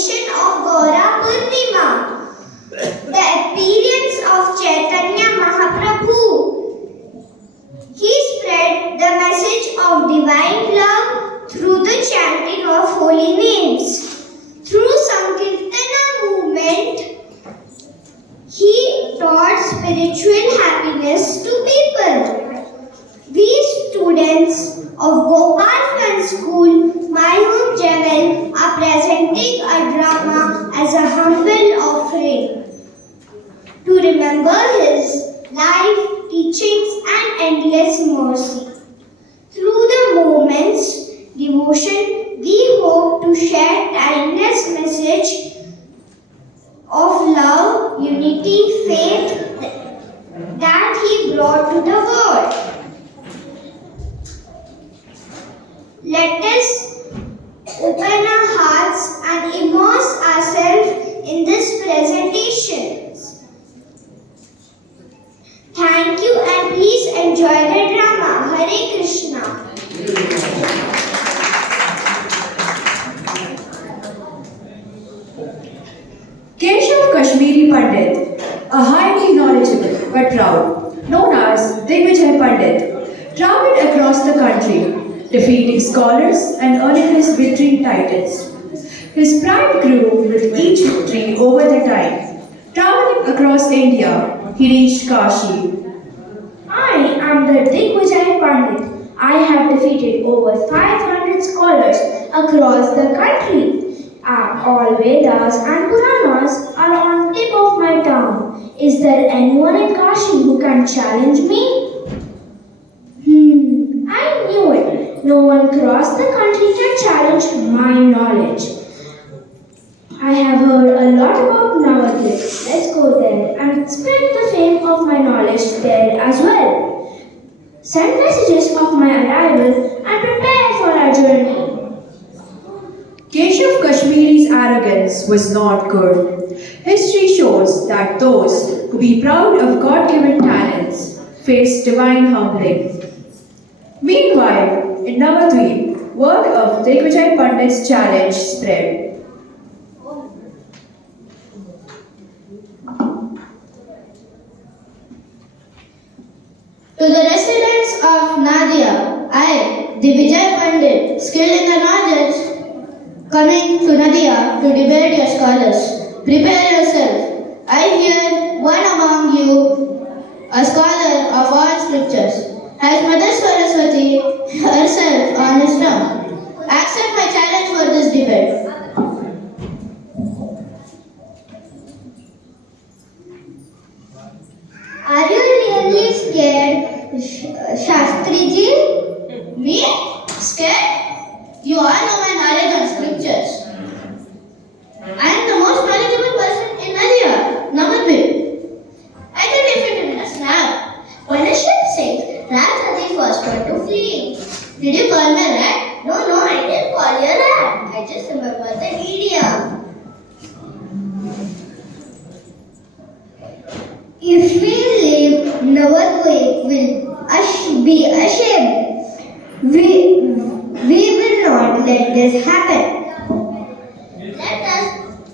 celebration of Gaura Purnima, the appearance of Chaitanya Mahaprabhu. He spread the message of divine love through the chanting of holy names. Through Sankirtana movement, he taught spiritual happiness to people. We students of Gopal Fun School, My Home Javel, are presenting a drama as a humble offering to remember his life, teachings, and endless mercy. Through the moment's devotion, we hope to share timeless message of love, unity, faith that he brought to the world. Let us open our hearts and immerse ourselves in this presentation. Thank you and please enjoy the drama. Hare Krishna. Keshav Kashmiri Pandit, a highly knowledgeable but proud, known as Digvijay Pandit, traveled across the country, defeating scholars and earning his victory titles. His pride grew with each victory over the time. Traveling across India, he reached Kashi. I am the Digvijay Pandit. I have defeated over 500 scholars across the country. And all Vedas and Puranas are on tip of my tongue. Is there anyone in Kashi who can challenge me? I knew it. No one across the country can challenge my knowledge. I have heard a lot about Navadvip. Let's go there and spread the fame of my knowledge there as well. Send messages of my arrival and prepare for our journey. Keshav Kashmiri's arrogance was not good. History shows that those who be proud of God-given talents face divine humbling. Meanwhile, in Navadvip, word of Digvijay Pandit's challenge spread. To the residents of Nadia, I, Digvijay Pandit, skilled in the knowledge, coming to Nadia to debate your scholars. Prepare yourself. I hear one among you, a scholar of all scriptures, has Mother Saraswati herself on his tongue. Accept my challenge for this debate. Are you really scared, Shastriji? Me? Scared? You all know my knowledge on scriptures. I am the most knowledgeable person in Nadia, Navadvip. I can defeat him in a snap. When a ship sinks, rats are the first one to flee. Did you call me a rat? No, I didn't call you a rat. I just remember the idiom. If we leave, Navadvip will be ashamed. We will not let this happen. Let us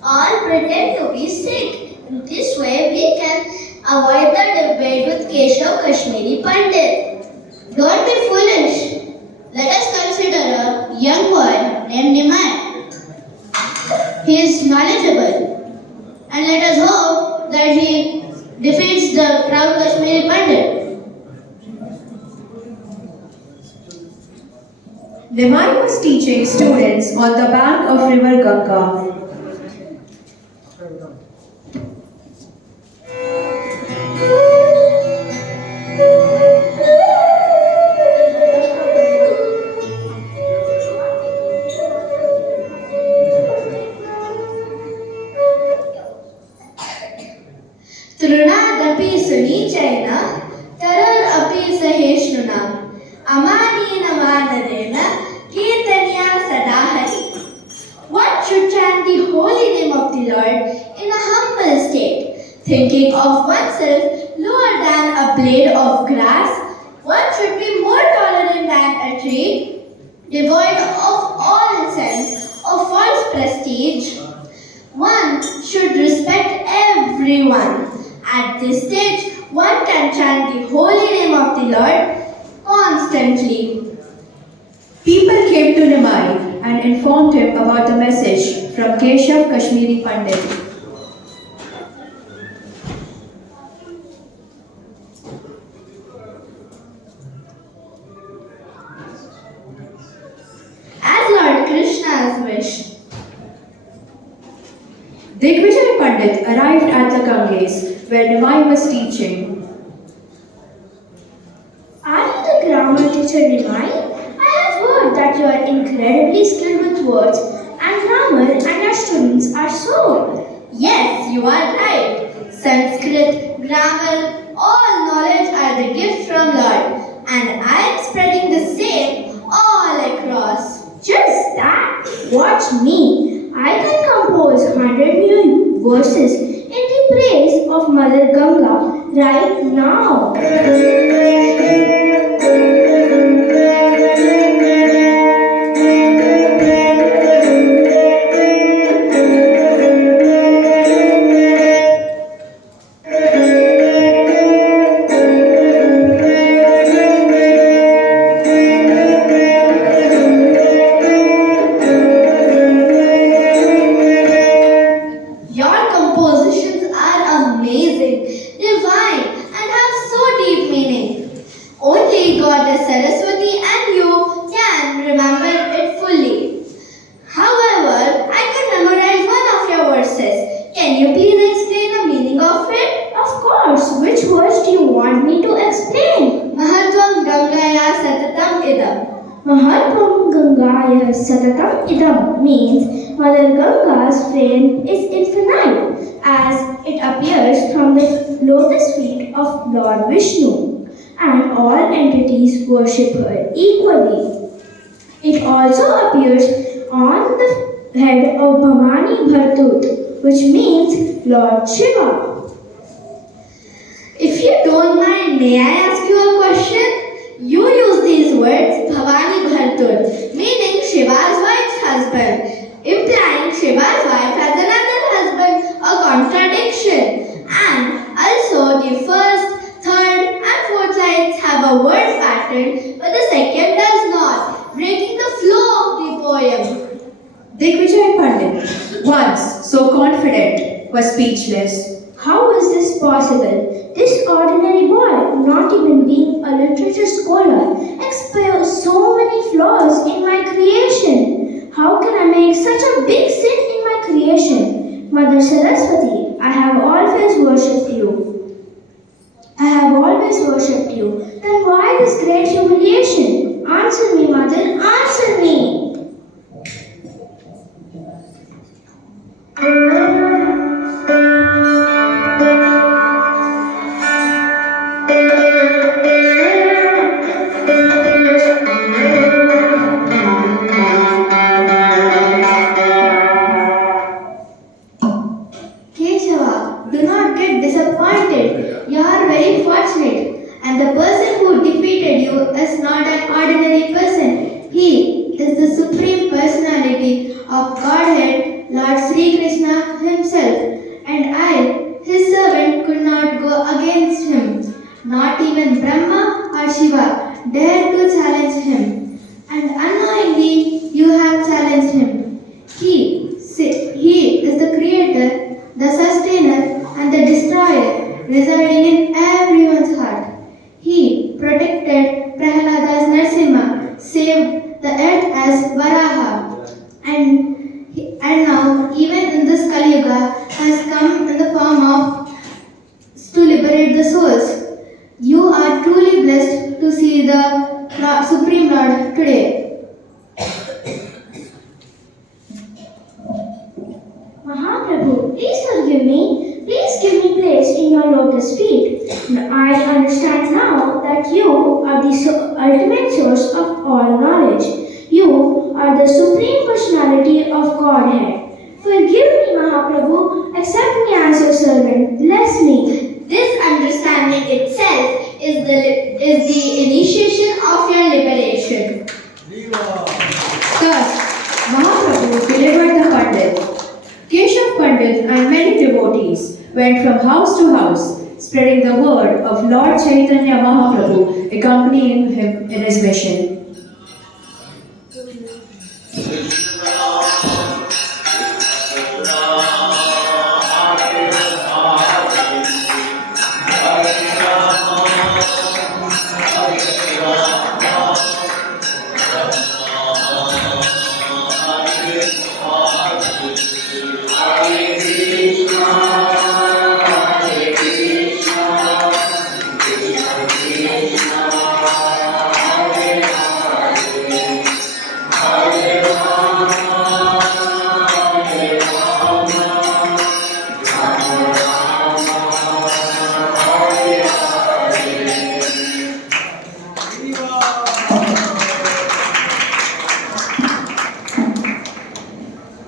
all pretend to be sick. This way we can avoid the debate with Keshav Kashmiri Pandit. Don't be foolish. Let us consider a young boy named Niman. He is knowledgeable. And let us hope that he defeats the proud Kashmiri Pandit. Nimai was teaching students on the bank of river Ganga. Trunadapi sunichaina, tarar api saheshnuna, amanina manadena, kirtanya sadahari. One should chant the holy name of the Lord in a humble state, thinking of oneself lower than a blade of grass. One should be more tolerant than a tree, devoid of all sense of false prestige. One should respect everyone. At this stage, one can chant the holy name of the Lord constantly. People came to Nimai and informed him about the message from Keshav Kashmiri Pandit. As Lord Krishna's wish. Digvijay Pandit arrived at the Ganges where Nimai was teaching. Are you the grammar teacher, Nimai? I have heard that you are incredibly skilled with words and grammar, and your students are so. Yes, you are right. Sanskrit, grammar, all knowledge are the gifts from Lord, and I am spreading the same all across. Just that? Watch me. I can compose 100 new verses in the praise of Mother Ganga right now. Your compositions are amazing, divine, and have so deep meaning. Only Goddess Saraswati and you can remember it fully. However, I can memorize one of your verses. Can you please explain the meaning of it? Of course, which verse do you want me to explain? Mahatvam Gangaya Satatam Idam. Mahatvam Gangaya Satatam Idam means Mother Ganga's fame is infinite as it appears from the lotus feet of Lord Vishnu, and all entities worship her equally. It also appears on the head of Bhavani Bhartut, which means Lord Shiva. If you don't mind, may I ask you a question? You use these words Bhavani Bhartur, meaning Shiva's wife's husband, implying Shiva's wife has another husband, a contradiction. And also the first, third and fourth lines have a word pattern, but the second does not, breaking the flow of the poem. Digvijay Pandit, once so confident, was speechless. How is this possible? This ordinary boy, not even being a literature scholar, expels so many flaws in my creation. How can I make such a big sin in my creation? Mother Saraswati, I have always worshipped you. Then why this great humiliation? Answer me, Mother, answer me. Keshava, do not get disappointed. You are very fortunate. And the person who defeated you is not an ordinary person. He is the Supreme Personality of Godhead, Lord Sri Krishna himself. And I, his servant, could not go against him. Not even Brahma or Shiva dared to challenge him. And unknowingly, you have challenged him. He is the creator, the sustainer, and the destroyer, residing in everyone's heart. He protected Prahlada's Narsimha, saved the earth as Varaha, and now, even in this Kali Yuga, has come in the form of to liberate the souls. You are truly blessed to see the Supreme Lord today. Mahaprabhu, please forgive me. Please give me place in your lotus feet. I understand now that you are the ultimate source of all knowledge. You are the Supreme Personality of Godhead. Forgive me, Mahaprabhu. Accept me as your servant. Bless me. This understanding itself is the initiation of your liberation. Thus, Mahaprabhu delivered the Pandit. Keshav Pandit devotees went from house to house, spreading the word of Lord Chaitanya Mahaprabhu, accompanying him in his mission.